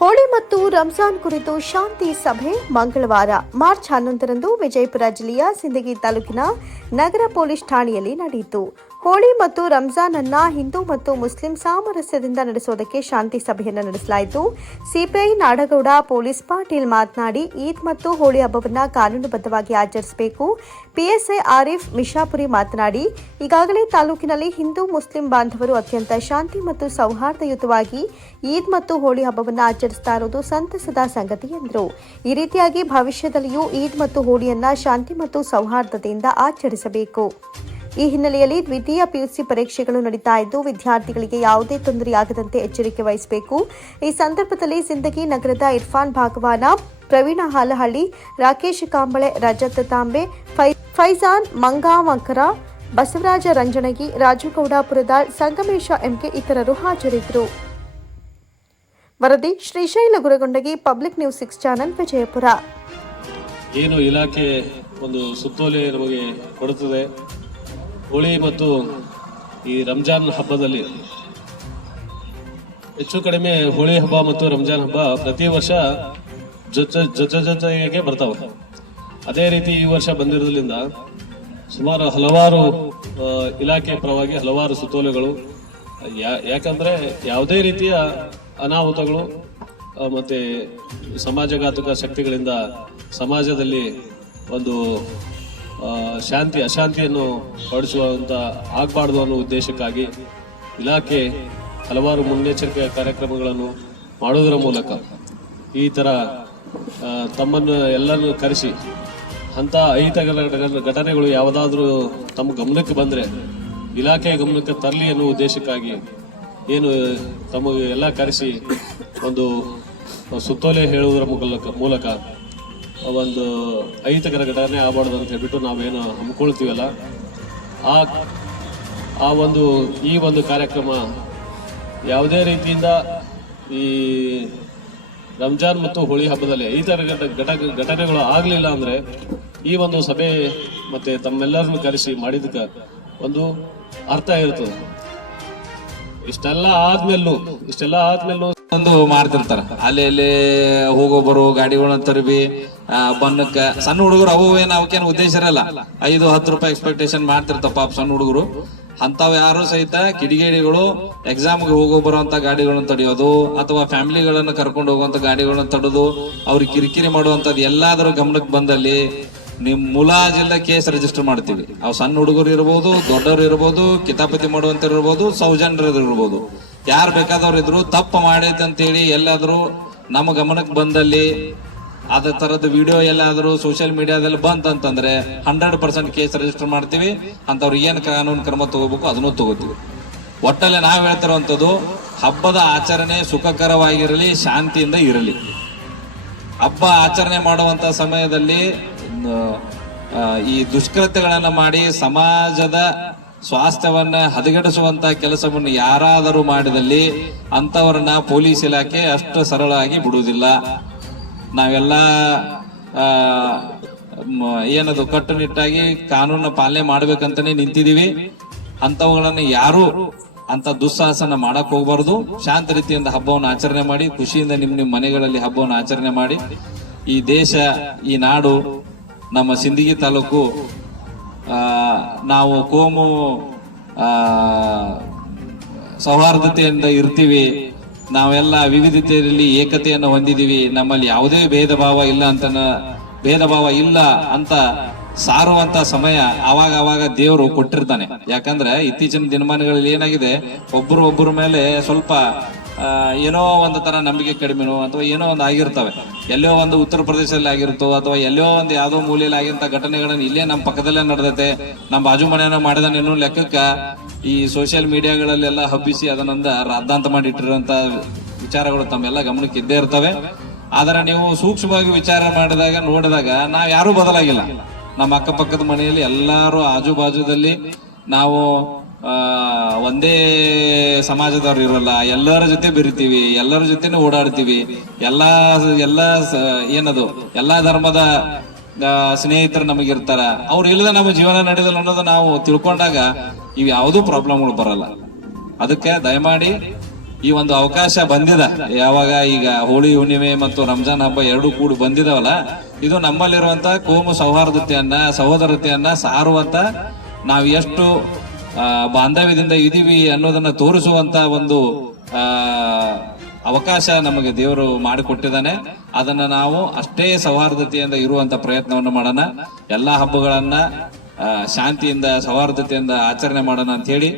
ಹೋಳಿ ಮತ್ತು ರಂಜಾನ್ ಕುರಿತು ಶಾಂತಿ ಸಭೆ ಮಂಗಳವಾರ ಮಾರ್ಚ್ 11ರಂದು ವಿಜಯಪುರ ಜಿಲ್ಲೆಯ ಸಿಂದಗಿ ತಾಲೂಕಿನ ನಗರ ಪೊಲೀಸ್ ಠಾಣೆಯಲ್ಲಿ ನಡೆಯಿತು. ಹೋಳಿ ಮತ್ತು ರಂಜಾನ್ ಅನ್ನ ಹಿಂದೂ ಮತ್ತು ಮುಸ್ಲಿಂ ಸಾಮರಸ್ಯದಿಂದ ನಡೆಸುವುದಕ್ಕೆ ಶಾಂತಿ ಸಭೆಯನ್ನು ನಡೆಸಲಾಯಿತು. ಸಿಪಿಐ ನಾಡಗೌಡ ಪೊಲೀಸ್ ಪಾಟೀಲ್ ಮಾತನಾಡಿ, ಈದ್ ಮತ್ತು ಹೋಳಿ ಹಬ್ಬವನ್ನು ಕಾನೂನುಬದ್ಧವಾಗಿ ಆಚರಿಸಬೇಕು. ಪಿಎಸ್ಐ ಆರಿಫ್ ಮಿಶಾಪುರಿ ಮಾತನಾಡಿ, ಈಗಾಗಲೇ ತಾಲೂಕಿನಲ್ಲಿ ಹಿಂದೂ ಮುಸ್ಲಿಂ ಬಾಂಧವರು ಅತ್ಯಂತ ಶಾಂತಿ ಮತ್ತು ಸೌಹಾರ್ದಯುತವಾಗಿ ಈದ್ ಮತ್ತು ಹೋಳಿ ಹಬ್ಬವನ್ನು ಆಚರಿಸ್ತಾ ಇರುವುದು ಸಂತಸದ ಸಂಗತಿ ಎಂದರು. ಈ ರೀತಿಯಾಗಿ ಭವಿಷ್ಯದಲ್ಲಿಯೂ ಈದ್ ಮತ್ತು ಹೋಳಿಯನ್ನ ಶಾಂತಿ ಮತ್ತು ಸೌಹಾರ್ದತೆಯಿಂದ ಆಚರಿಸಬೇಕು. ಈ ಹಿನ್ನೆಲೆಯಲ್ಲಿ ದ್ವಿತೀಯ ಪಿಯುಸಿ ಪರೀಕ್ಷೆಗಳು ನಡೀತಾ ಇದ್ದು, ವಿದ್ಯಾರ್ಥಿಗಳಿಗೆ ಯಾವುದೇ ತೊಂದರೆಯಾಗದಂತೆ ಎಚ್ಚರಿಕೆ ವಹಿಸಬೇಕು. ಈ ಸಂದರ್ಭದಲ್ಲಿ ಸಿಂದಗಿ ನಗರದ ಇರ್ಫಾನ್ ಭಾಗವಾನ, ಪ್ರವೀಣ ಹಾಲಹಳ್ಳಿ, ರಾಕೇಶ್ ಕಾಂಬಳೆ, ರಜತ್ ತಾಂಬೆ, ಫೈಜಾನ್ ಮಂಗಾವಂಕರ, ಬಸವರಾಜ ರಂಜಣಗಿ, ರಾಜುಗೌಡ ಪುರದಾಳ್, ಸಂಗಮೇಶ ಎಂಕೆ ಇತರರು ಹಾಜರಿದ್ದರು. ವರದಿ Shrishaila Guragondagi, public news 6 channel, Vijayapura. ಏನು ಇಲಾಖೆ ಒಂದು ಸುತ್ತೋಲೆ ನಮಗೆ ಕೊಡುತ್ತದೆ. ಹೋಳಿ ಮತ್ತು ಈ ರಂಜಾನ್ ಹಬ್ಬದಲ್ಲಿ ಹೆಚ್ಚು ಕಡಿಮೆ ಹೋಳಿ ಹಬ್ಬ ಮತ್ತು ರಂಜಾನ್ ಹಬ್ಬ ಪ್ರತಿ ವರ್ಷ ಜೊತೆಗೆ ಬರ್ತಾವೆ. ಅದೇ ರೀತಿ ಈ ವರ್ಷ ಬಂದಿರೋದ್ರಿಂದ ಸುಮಾರು ಹಲವಾರು ಇಲಾಖೆ ಪರವಾಗಿ ಹಲವಾರು ಸುತ್ತೋಲೆಗಳು, ಯಾಕಂದ್ರೆ ಯಾವುದೇ ರೀತಿಯ ಅನಾಹುತಗಳು ಮತ್ತೆ ಸಮಾಜಘಾತಕ ಶಕ್ತಿಗಳಿಂದ ಸಮಾಜದಲ್ಲಿ ಒಂದು ಶಾಂತಿ ಅಶಾಂತಿಯನ್ನು ಹೊರಡಿಸುವಂತ ಆಗಬಾರ್ದು ಅನ್ನೋ ಉದ್ದೇಶಕ್ಕಾಗಿ ಇಲಾಖೆ ಹಲವಾರು ಮುನ್ನೆಚ್ಚರಿಕೆ ಕಾರ್ಯಕ್ರಮಗಳನ್ನು ಮಾಡುವುದರ ಮೂಲಕ ಈ ತರ ತಮ್ಮನ್ನು ಎಲ್ಲರನ್ನು ಕರೆಸಿ ಅಂತ ಅಹಿತಕರ ಘಟನೆಗಳು ಯಾವುದಾದ್ರೂ ತಮ್ಮ ಗಮನಕ್ಕೆ ಬಂದ್ರೆ ಇಲಾಖೆಯ ಗಮನಕ್ಕೆ ತರಲಿ ಅನ್ನೋ ಉದ್ದೇಶಕ್ಕಾಗಿ ಏನು ತಮಗೆ ಎಲ್ಲ ಕರೆಸಿ ಒಂದು ಸುತ್ತೋಲೆ ಹೇಳುವುದರ ಮೂಲಕ ಒಂದು ಅಹಿತಕರ ಘಟನೆ ಆಗಬಾರ್ದು ಅಂತ ಹೇಳ್ಬಿಟ್ಟು ನಾವೇನು ಹಮ್ಮಿಕೊಳ್ತೀವಲ್ಲ, ಈ ಒಂದು ಕಾರ್ಯಕ್ರಮ ಯಾವುದೇ ರೀತಿಯಿಂದ ಈ ರಂಜಾನ್ ಮತ್ತು ಹೋಳಿ ಹಬ್ಬದಲ್ಲಿ ಅಹಿತಕರ ಘಟನೆಗಳು ಆಗಲಿಲ್ಲ ಅಂದ್ರೆ ಈ ಒಂದು ಸಭೆ ಮತ್ತೆ ತಮ್ಮೆಲ್ಲರನ್ನು ಕರೆಸಿ ಮಾಡಿದಕ್ಕೆ ಒಂದು ಅರ್ಥ ಇರ್ತದೆ. ಇಷ್ಟೆಲ್ಲ ಆದ್ಮೇಲೂ ಒಂದು ಮಾಡ್ತಿರ್ತಾರ. ಅಲ್ಲಿ ಹೋಗೋ ಬರೋ ಗಾಡಿಗಳನ್ನ ತರಬಿ ಬನ್ನಕ್ಕ ಸಣ್ಣ ಹುಡುಗರು ಅವು ಏನ್ ಅವಕ್ಕೇನು ಉದ್ದೇಶ ಇರಲ್ಲ. 5-10 ರೂಪಾಯಿ ಎಕ್ಸ್ಪೆಕ್ಟೇಷನ್ ಮಾಡ್ತಿರ್ತಾವ ಪಾಪ ಸಣ್ಣ ಹುಡುಗರು. ಅಂತಾವ್ ಯಾರು ಸಹಿತ ಕಿಡಿಗೇಡಿಗಳು ಎಕ್ಸಾಮ್ಗೆ ಹೋಗೋ ಬರುವಂತ ಗಾಡಿಗಳನ್ನ ತಡೆಯೋದು ಅಥವಾ ಫ್ಯಾಮಿಲಿಗಳನ್ನ ಕರ್ಕೊಂಡು ಹೋಗುವಂತ ಗಾಡಿಗಳನ್ನ ತಡೆದು ಅವ್ರಿಗೆ ಕಿರಿಕಿರಿ ಮಾಡುವಂತದ್ದು ಎಲ್ಲಾದ್ರೂ ಗಮನಕ್ಕೆ ಬಂದಲ್ಲಿ ನಿಮ್ ಮುಲಾಜಿಲ್ಲ ಕೇಸ್ ರಿಜಿಸ್ಟರ್ ಮಾಡ್ತೀವಿ. ಅವ್ ಸಣ್ಣ ಹುಡುಗರು ಇರ್ಬೋದು, ದೊಡ್ಡವರು ಇರ್ಬೋದು, ಕಿತಾಪತಿ ಮಾಡುವಂತ ಇರ್ಬೋದು, ಸೌಜನ್ಯರು ಇರ್ಬೋದು, ಯಾರು ಬೇಕಾದವ್ರು ಇದ್ರು ತಪ್ಪು ಮಾಡೈತೆ ಅಂತೇಳಿ ಎಲ್ಲಾದ್ರೂ ನಮ್ಮ ಗಮನಕ್ಕೆ ಬಂದಲ್ಲಿ ಅದ ತರದ ವಿಡಿಯೋ ಎಲ್ಲಾದ್ರೂ ಸೋಷಿಯಲ್ ಮೀಡಿಯಾದಲ್ಲಿ ಬಂತಂತಂದ್ರೆ 100% ಕೇಸ್ ರಿಜಿಸ್ಟರ್ ಮಾಡ್ತೀವಿ. ಅಂತವ್ರಿಗೆ ಏನ್ ಕಾನೂನು ಕ್ರಮ ತಗೋಬೇಕು ಅದನ್ನು ತಗೋತೀವಿ. ಒಟ್ಟಲ್ಲಿ ನಾವ್ ಹೇಳ್ತಿರುವಂತದ್ದು, ಹಬ್ಬದ ಆಚರಣೆ ಸುಖಕರವಾಗಿರಲಿ, ಶಾಂತಿಯಿಂದ ಇರಲಿ. ಹಬ್ಬ ಆಚರಣೆ ಮಾಡುವಂತ ಸಮಯದಲ್ಲಿ ಈ ದುಷ್ಕೃತ್ಯಗಳನ್ನ ಮಾಡಿ ಸಮಾಜದ ಸ್ವಾಸ್ಥ್ಯವನ್ನ ಹದಗೆಡಿಸುವಂತ ಕೆಲಸವನ್ನು ಯಾರಾದರೂ ಮಾಡಿದಲ್ಲಿ ಅಂತವರನ್ನ ಪೊಲೀಸ್ ಇಲಾಖೆ ಅಷ್ಟು ಸರಳವಾಗಿ ಬಿಡುವುದಿಲ್ಲ. ನಾವೆಲ್ಲ ಏನದು ಕಟ್ಟುನಿಟ್ಟಾಗಿ ಕಾನೂನ ಪಾಲನೆ ಮಾಡ್ಬೇಕಂತಾನೆ ನಿಂತಿದೀವಿ. ಅಂತವುಗಳನ್ನ ಯಾರು ಅಂತ ದುಸ್ಸಾಹಸನ ಮಾಡಕ್ ಹೋಗ್ಬಾರ್ದು. ಶಾಂತ ರೀತಿಯಿಂದ ಹಬ್ಬವನ್ನು ಆಚರಣೆ ಮಾಡಿ, ಖುಷಿಯಿಂದ ನಿಮ್ ಮನೆಗಳಲ್ಲಿ ಹಬ್ಬವನ್ನು ಆಚರಣೆ ಮಾಡಿ. ಈ ದೇಶ, ಈ ನಾಡು, ನಮ್ಮ ಸಿಂದಗಿ ತಾಲೂಕು ನಾವು ಕೋಮು ಸೌಹಾರ್ದತೆಯಿಂದ ಇರ್ತೀವಿ. ನಾವೆಲ್ಲ ವಿವಿಧತೆಯಲ್ಲಿ ಏಕತೆಯನ್ನು ಹೊಂದಿದೀವಿ. ನಮ್ಮಲ್ಲಿ ಯಾವುದೇ ಭೇದ ಭಾವ ಇಲ್ಲ ಅಂತ ಸಾರುವಂತ ಸಮಯ ಅವಾಗ ದೇವರು ಕೊಟ್ಟಿರ್ತಾನೆ. ಯಾಕಂದ್ರೆ ಇತ್ತೀಚಿನ ದಿನಮಾನಗಳಲ್ಲಿ ಏನಾಗಿದೆ, ಒಬ್ಬರ ಮೇಲೆ ಸ್ವಲ್ಪ ಏನೋ ಒಂದು ತರ ನಂಬಿಕೆ ಕಡಿಮೆನೋ ಅಥವಾ ಏನೋ ಒಂದು ಆಗಿರ್ತವೆ. ಎಲ್ಲೋ ಒಂದು ಉತ್ತರ ಪ್ರದೇಶದಲ್ಲಿ ಆಗಿರುತ್ತೋ ಅಥವಾ ಎಲ್ಲೋ ಒಂದು ಯಾವ್ದೋ ಮೂಲೆಯಲ್ಲಿ ಆಗಿಂತ ಘಟನೆಗಳನ್ನ ಇಲ್ಲೇ ನಮ್ಮ ಪಕ್ಕದಲ್ಲೇ ನಡೆದೈತೆ, ನಮ್ಮ ಬಾಜು ಮನೆಯನ್ನ ಮಾಡಿದನೇನೋ ಲೆಕ್ಕಕ್ಕ ಈ ಸೋಷಿಯಲ್ ಮೀಡಿಯಾಗಳಲ್ಲೆಲ್ಲ ಹಬ್ಬಿಸಿ ಅದನ್ನೊಂದು ರಾದ್ದಾಂತ ಮಾಡಿಟ್ಟಿರುವಂತ ವಿಚಾರಗಳು ತಮ್ಮೆಲ್ಲ ಗಮನಕ್ಕೆ ಇದ್ದೇ ಇರ್ತವೆ. ಆದ್ರೆ ನೀವು ಸೂಕ್ಷ್ಮವಾಗಿ ವಿಚಾರ ನೋಡಿದಾಗ ನಾವ್ ಯಾರೂ ಬದಲಾಗಿಲ್ಲ. ನಮ್ಮ ಅಕ್ಕಪಕ್ಕದ ಮನೆಯಲ್ಲಿ ಎಲ್ಲಾರು ಆಜು ಬಾಜುದಲ್ಲಿ ನಾವು ಒಂದೇ ಸಮಾಜದವ್ರು ಇರಲ್ಲ, ಎಲ್ಲರ ಜೊತೆ ಬೆರಿತೀವಿ, ಎಲ್ಲರ ಜೊತೆನೂ ಓಡಾಡ್ತೀವಿ. ಎಲ್ಲಾ ಧರ್ಮದ ಸ್ನೇಹಿತರು ನಮಗಿರ್ತಾರ. ಅವ್ರು ಇಲ್ಲದ ನಮ್ಮ ಜೀವನ ನಡೆದಲ್ಲ ಅನ್ನೋದು ನಾವು ತಿಳ್ಕೊಂಡಾಗ ಇವ್ ಯಾವುದೂ ಪ್ರಾಬ್ಲಮ್ಗಳು ಬರಲ್ಲ. ಅದಕ್ಕೆ ದಯಮಾಡಿ ಈ ಒಂದು ಅವಕಾಶ ಬಂದಿದ ಯಾವಾಗ ಈಗ ಹೋಳಿ ಹುಣ್ಣಿಮೆ ಮತ್ತು ರಂಜಾನ್ ಹಬ್ಬ ಎರಡು ಕೂಡಿ ಬಂದಿದಾವಲ್ಲ, ಇದು ನಮ್ಮಲ್ಲಿರುವಂತ ಕೋಮು ಸೌಹಾರ್ದತೆಯನ್ನ ಸಹೋದರತೆಯನ್ನ ಸಾರುವಂತ ನಾವು ಎಷ್ಟು ಬಾಂಧವ್ಯದಿಂದ ಇದೀವಿ ಅನ್ನೋದನ್ನ ತೋರಿಸುವಂತ ಒಂದು ಅವಕಾಶ ನಮಗೆ ದೇವರು ಮಾಡಿಕೊಟ್ಟಿದ್ದಾನೆ. ಅದನ್ನ ನಾವು ಅಷ್ಟೇ ಸೌಹಾರ್ದತೆಯಿಂದ ಇರುವಂತ ಪ್ರಯತ್ನವನ್ನು ಮಾಡೋಣ. ಎಲ್ಲಾ ಹಬ್ಬಗಳನ್ನ ಶಾಂತಿಯಿಂದ ಸೌಹಾರ್ದತೆಯಿಂದ ಆಚರಣೆ ಮಾಡೋಣ ಅಂತ ಹೇಳಿ